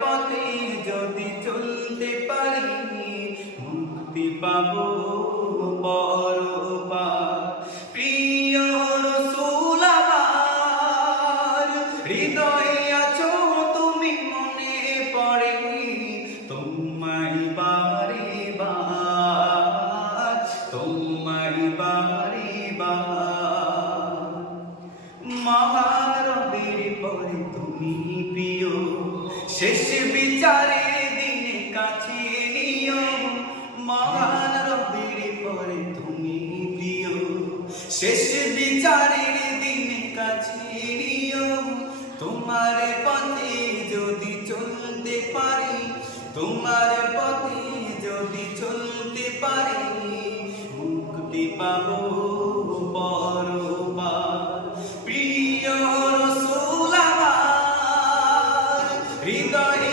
পথে যদি চলতে পারি মুক্তি পাবো পরপার। প্রিয় রাসূল আমার, হৃদয়ে আছো তুমি, মনে পড়ে তোমায় বারে বার, তোমায় বারে বার। মহান রবের পরে তুমি প্রিয়, শেষ বিচারের দিনে কাছে নিও। মহান রবের পরে তুমি প্রিয়, শেষ বিচারের দিনে কাছে নিও। তোমার পথে যদি চলতে পারি, তোমার পথে যদি চলতে পারি মুক্তি পাবো।